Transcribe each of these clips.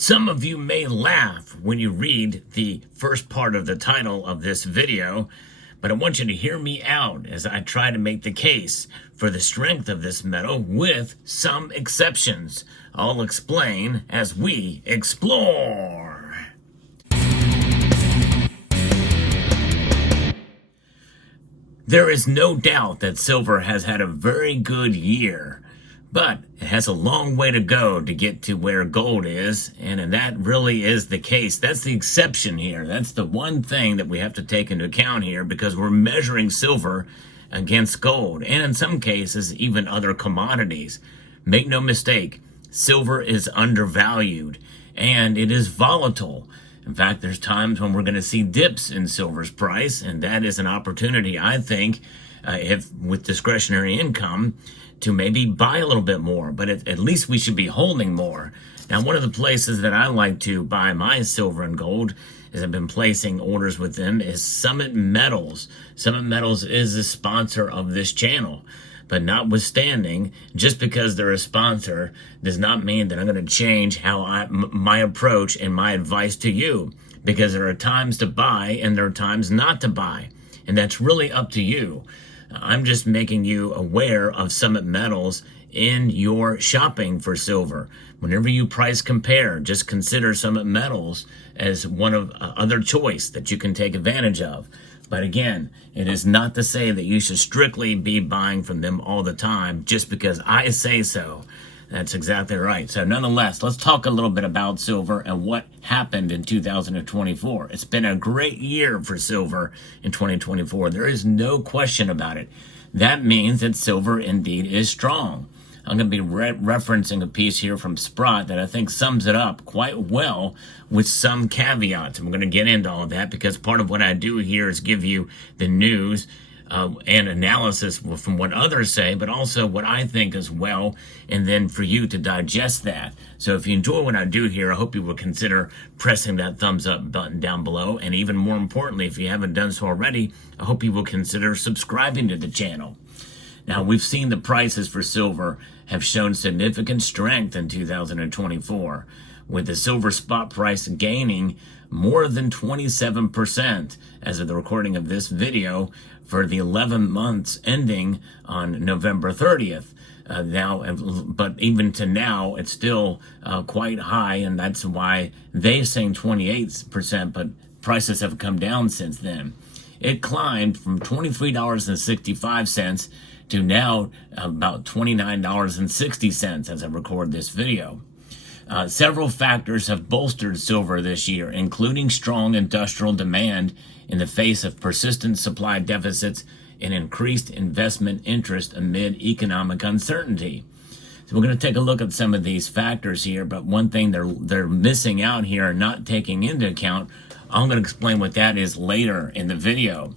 Some of you may laugh when you read the first part of the title of this video, but I want you to hear me out as I try to make the case for the strength of this metal with some exceptions. I'll explain as we explore. There is no doubt that silver has had a very good year, but it has a long way to go to get to where gold is, and that really is the case. That's the exception here. That's the one thing that we have to take into account here, because we're measuring silver against gold, and in some cases, even other commodities. Make no mistake, silver is undervalued, and it is volatile. In fact, there's times when we're going to see dips in silver's price, and that is an opportunity, I think, if with discretionary income, to maybe buy a little bit more, but at least we should be holding more. Now, one of the places that I like to buy my silver and gold, as I've been placing orders with them, is Summit Metals. Summit Metals is the sponsor of this channel. But notwithstanding, just because they're a sponsor does not mean that I'm going to change my approach and my advice to you, because there are times to buy and there are times not to buy. And that's really up to you. I'm just making you aware of Summit Metals in your shopping for silver. Whenever you price compare, just consider Summit Metals as one of other choice that you can take advantage of. But again, it is not to say that you should strictly be buying from them all the time just because I say so. That's exactly right. So nonetheless, let's talk a little bit about silver and what happened in 2024. It's been a great year for silver in 2024. There is no question about it. That means that silver indeed is strong. I'm going to be referencing a piece here from Sprott that I think sums it up quite well with some caveats. I'm going to get into all of that because part of what I do here is give you the news and analysis from what others say, but also what I think as well, and then for you to digest that. So if you enjoy what I do here, I hope you will consider pressing that thumbs up button down below, and even more importantly, if you haven't done so already, I hope you will consider subscribing to the channel. Now, we've seen the prices for silver have shown significant strength in 2024, with the silver spot price gaining more than 27% as of the recording of this video for the 11 months ending on November 30th. But even to now, it's still quite high, and that's why they're saying 28%, but prices have come down since then. It climbed from $23.65 to now about $29.60 as I record this video. Several factors have bolstered silver this year, including strong industrial demand in the face of persistent supply deficits and increased investment interest amid economic uncertainty. So we're going to take a look at some of these factors here, but one thing they're missing out here and not taking into account, I'm going to explain what that is later in the video.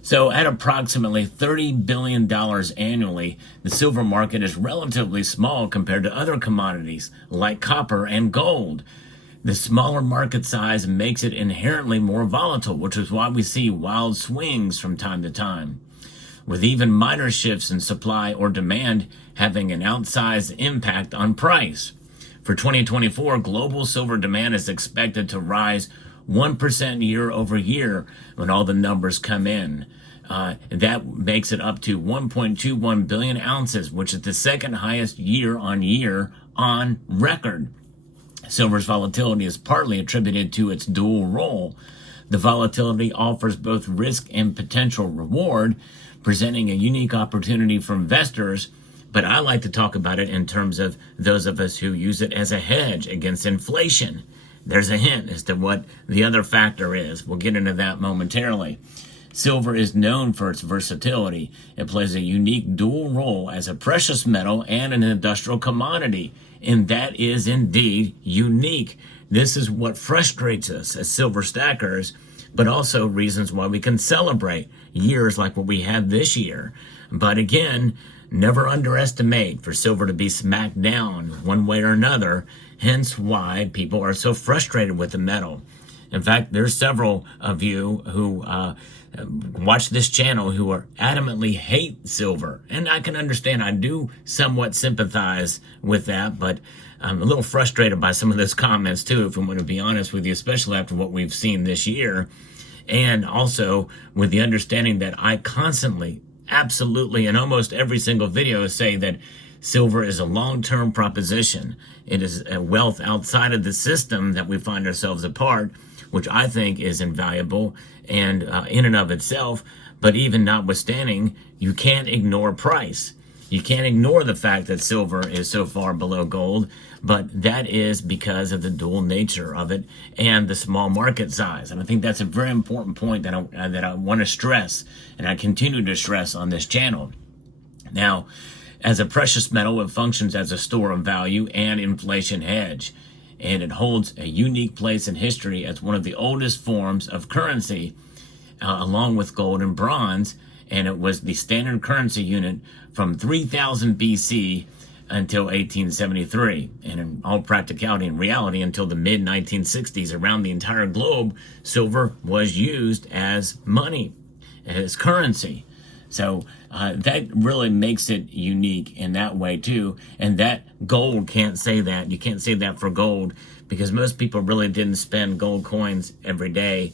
So at approximately $30 billion annually, the silver market is relatively small compared to other commodities like copper and gold. The smaller market size makes it inherently more volatile, which is why we see wild swings from time to time, with even minor shifts in supply or demand having an outsized impact on price. For 2024, global silver demand is expected to rise 1% year over year when all the numbers come in. That makes it up to 1.21 billion ounces, which is the second highest year on record. Silver's volatility is partly attributed to its dual role. The volatility offers both risk and potential reward, presenting a unique opportunity for investors, but I like to talk about it in terms of those of us who use it as a hedge against inflation. There's a hint as to what the other factor is. We'll get into that momentarily. Silver is known for its versatility. It plays a unique dual role as a precious metal and an industrial commodity, and that is indeed unique. This is what frustrates us as silver stackers, but also reasons why we can celebrate years like what we had this year. But again, never underestimate for silver to be smacked down one way or another, hence why people are so frustrated with the metal. In fact, there's several of you who watch this channel who are adamantly hate silver, and I can understand. I do somewhat sympathize with that, but I'm a little frustrated by some of those comments too, if I'm going to be honest with you, especially after what we've seen this year. And also with the understanding that I constantly, absolutely, in almost every single video say that silver is a long-term proposition. It is a wealth outside of the system that we find ourselves a part, which I think is invaluable and in and of itself. But even notwithstanding, you can't ignore price. You can't ignore the fact that silver is so far below gold, but that is because of the dual nature of it and the small market size. And I think that's a very important point that I want to stress, and I continue to stress on this channel. Now, as a precious metal, it functions as a store of value and inflation hedge, and it holds a unique place in history as one of the oldest forms of currency, along with gold and bronze, and it was the standard currency unit from 3000 BC until 1873, and in all practicality and reality until the mid-1960s. Around the entire globe, silver was used as money, as currency. So that really makes it unique in that way too, and that gold can't say that. You can't say that for gold, because most people really didn't spend gold coins every day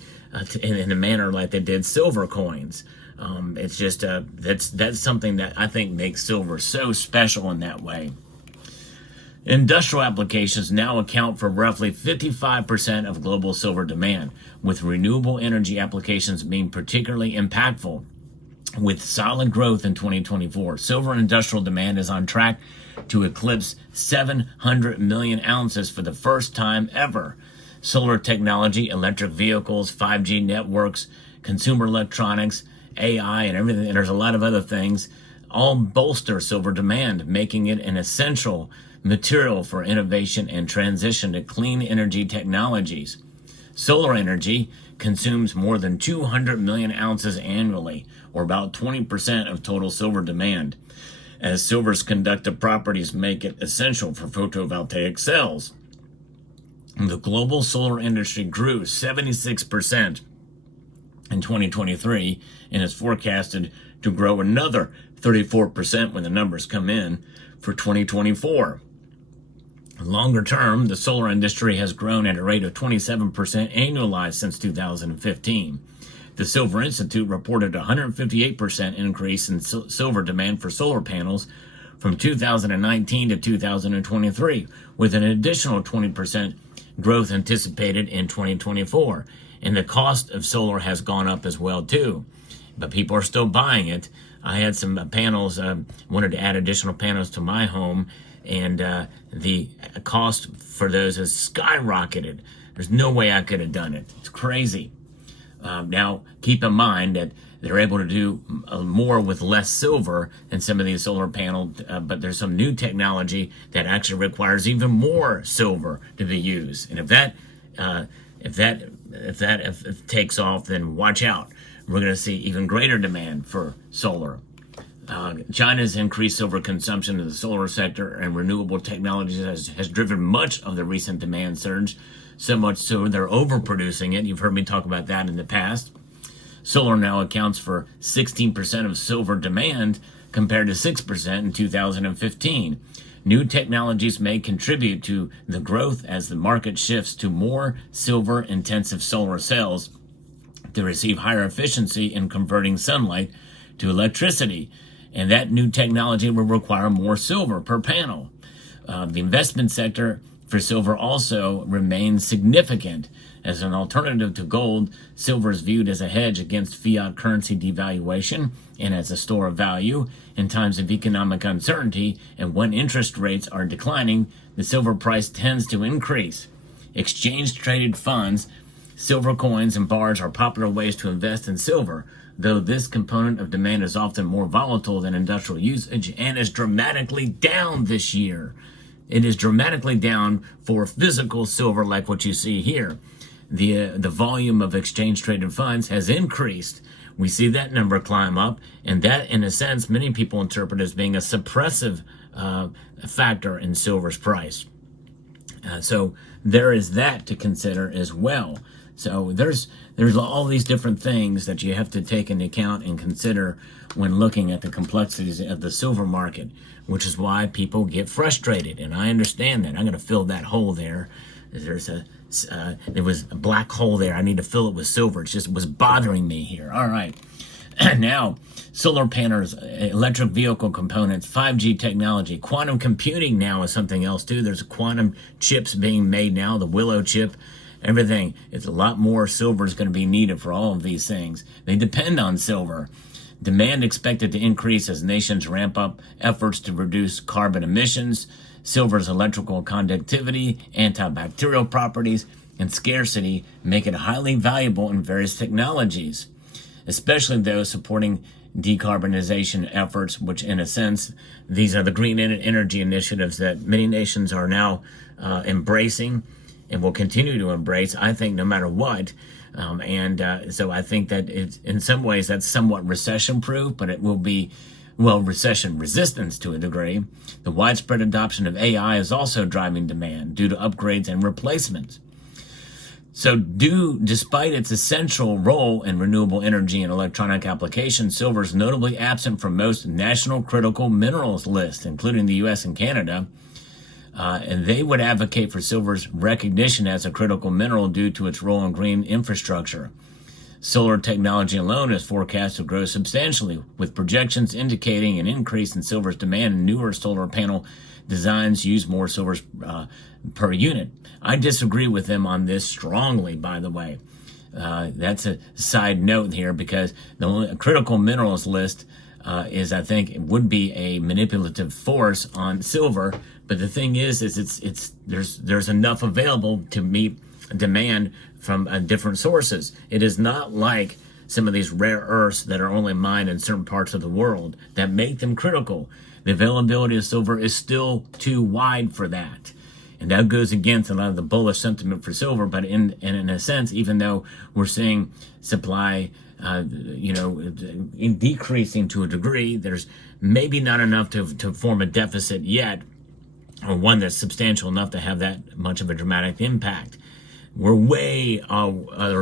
in a manner like they did silver coins. It's just that's something that I think makes silver so special in that way. Industrial applications now account for roughly 55% of global silver demand, with renewable energy applications being particularly impactful. With solid growth in 2024, silver industrial demand is on track to eclipse 700 million ounces for the first time ever. Solar technology, electric vehicles, 5G networks, consumer electronics, AI, and everything, and there's a lot of other things, all bolster silver demand, making it an essential material for innovation and transition to clean energy technologies. Solar energy consumes more than 200 million ounces annually, or about 20% of total silver demand, as silver's conductive properties make it essential for photovoltaic cells. The global solar industry grew 76% in 2023 and is forecasted to grow another 34% when the numbers come in for 2024. Longer term, the solar industry has grown at a rate of 27% annualized since 2015. The Silver Institute reported a 158% increase in silver demand for solar panels from 2019 to 2023, with an additional 20% growth anticipated in 2024. And the cost of solar has gone up as well too, but people are still buying it. I had some panels, wanted to add additional panels to my home, and the cost for those has skyrocketed. There's no way I could have done it. It's crazy. Now, keep in mind that they're able to do more with less silver than some of these solar panels, but there's some new technology that actually requires even more silver to be used. And if that takes off, then watch out. We're going to see even greater demand for solar. China's increased silver consumption in the solar sector and renewable technologies has driven much of the recent demand surge, so much so they're overproducing it. You've heard me talk about that in the past. Solar now accounts for 16% of silver demand compared to 6% in 2015. New technologies may contribute to the growth as the market shifts to more silver-intensive solar cells to receive higher efficiency in converting sunlight to electricity. And that new technology will require more silver per panel. The investment sector for silver also remains significant. As an alternative to gold, silver is viewed as a hedge against fiat currency devaluation and as a store of value in times of economic uncertainty. And when interest rates are declining, the silver price tends to increase. Exchange-traded funds, silver coins, and bars are popular ways to invest in silver, though this component of demand is often more volatile than industrial usage and is dramatically down this year. It is dramatically down for physical silver like what you see here. The volume of exchange-traded funds has increased. We see that number climb up, and that, in a sense, many people interpret as being a suppressive factor in silver's price. So there is that to consider as well. So there's all these different things that you have to take into account and consider when looking at the complexities of the silver market, which is why people get frustrated. And I understand that. I'm going to fill that hole there. There was a black hole there. I need to fill it with silver. It just was bothering me here. All right. Now, solar panels, electric vehicle components, 5G technology, quantum computing now is something else too. There's quantum chips being made now, the Willow chip, everything. It's a lot more silver is going to be needed for all of these things. They depend on silver. Demand expected to increase as nations ramp up efforts to reduce carbon emissions. Silver's electrical conductivity, antibacterial properties, and scarcity make it highly valuable in various technologies, especially those supporting decarbonization efforts, which in a sense, these are the green energy initiatives that many nations are now embracing and will continue to embrace, I think, no matter what. So I think that it's, in some ways that's somewhat recession-proof, but it will be, well, recession resistance to a degree. The widespread adoption of AI is also driving demand due to upgrades and replacements. So despite its essential role in renewable energy and electronic applications, silver is notably absent from most national critical minerals lists, including the U.S. and Canada. And they would advocate for silver's recognition as a critical mineral due to its role in green infrastructure. Solar technology alone is forecast to grow substantially, with projections indicating an increase in silver's demand and newer solar panel designs use more silver per unit. I disagree with them on this strongly, by the way. That's a side note here, because the only critical minerals list is, I think, it would be a manipulative force on silver. But the thing is there's enough available to meet demand from different sources. It is not like some of these rare earths that are only mined in certain parts of the world that make them critical. The availability of silver is still too wide for that. And that goes against a lot of the bullish sentiment for silver. But in a sense, even though we're seeing supply decreasing to a degree, there's maybe not enough to form a deficit yet, or one that's substantial enough to have that much of a dramatic impact. We're a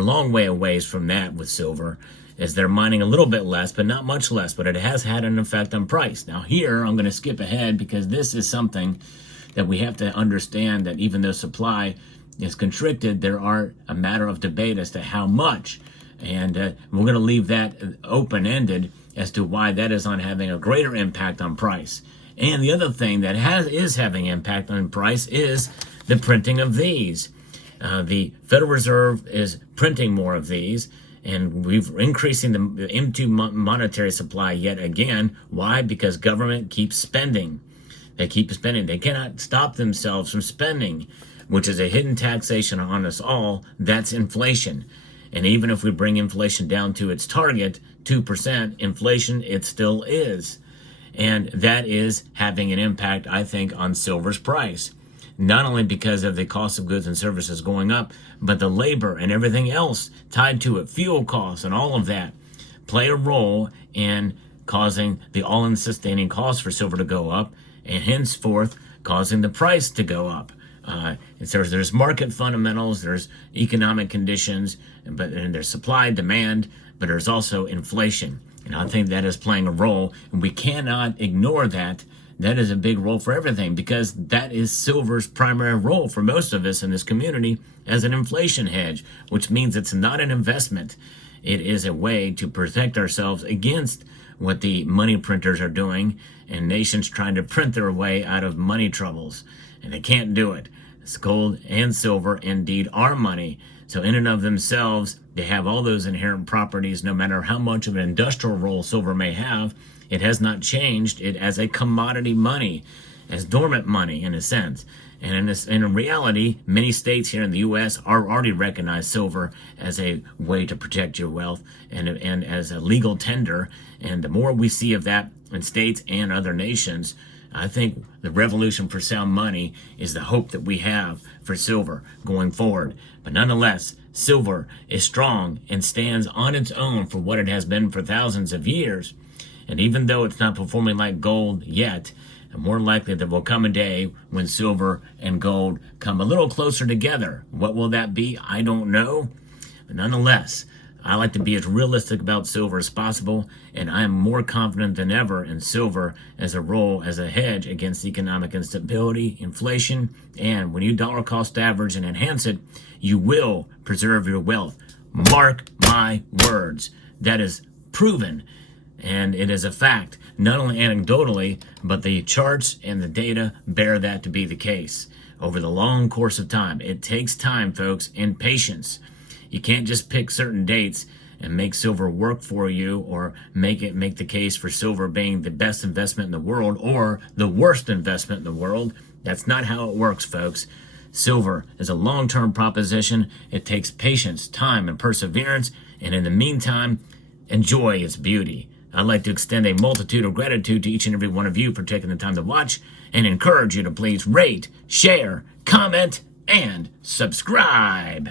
long way away from that with silver, as they're mining a little bit less, but not much less, but it has had an effect on price. Now here, I'm going to skip ahead, because this is something that we have to understand, that even though supply is constricted, there are a matter of debate as to how much. And we're going to leave that open-ended as to why that is not having a greater impact on price. And the other thing that is having impact on price is the printing of these. The Federal Reserve is printing more of these, and we're increasing the M2 monetary supply yet again. Why? Because government keeps spending. They keep spending. They cannot stop themselves from spending, which is a hidden taxation on us all. That's inflation. And even if we bring inflation down to its target, 2% inflation, it still is. And that is having an impact, I think, on silver's price. Not only because of the cost of goods and services going up, but the labor and everything else tied to it, fuel costs and all of that, play a role in causing the all-in sustaining cost for silver to go up, and henceforth causing the price to go up. There's market fundamentals, there's economic conditions, and there's supply, demand, but there's also inflation. And I think that is playing a role, and we cannot ignore that. That is a big role for everything, because that is silver's primary role for most of us in this community as an inflation hedge, which means it's not an investment. It is a way to protect ourselves against what the money printers are doing, and nations trying to print their way out of money troubles. And they can't do it. Gold and silver indeed are money. So in and of themselves, they have all those inherent properties. No matter how much of an industrial role silver may have, it has not changed it as a commodity money, as dormant money in a sense. And in reality, many states here in the U.S. are already recognize silver as a way to protect your wealth and as a legal tender. And the more we see of that in states and other nations, I think the revolution for sound money is the hope that we have for silver going forward. But nonetheless, silver is strong and stands on its own for what it has been for thousands of years. And even though it's not performing like gold yet, more likely there will come a day when silver and gold come a little closer together. What will that be? I don't know. But nonetheless, I like to be as realistic about silver as possible, and I am more confident than ever in silver as a role as a hedge against economic instability, inflation, and when you dollar cost average and enhance it, you will preserve your wealth. Mark my words. That is proven, and it is a fact, not only anecdotally, but the charts and the data bear that to be the case over the long course of time. It takes time, folks, and patience. You can't just pick certain dates and make silver work for you, or make the case for silver being the best investment in the world or the worst investment in the world. That's not how it works, folks. Silver is a long-term proposition. It takes patience, time, and perseverance, and in the meantime, enjoy its beauty. I'd like to extend a multitude of gratitude to each and every one of you for taking the time to watch, and encourage you to please rate, share, comment, and subscribe.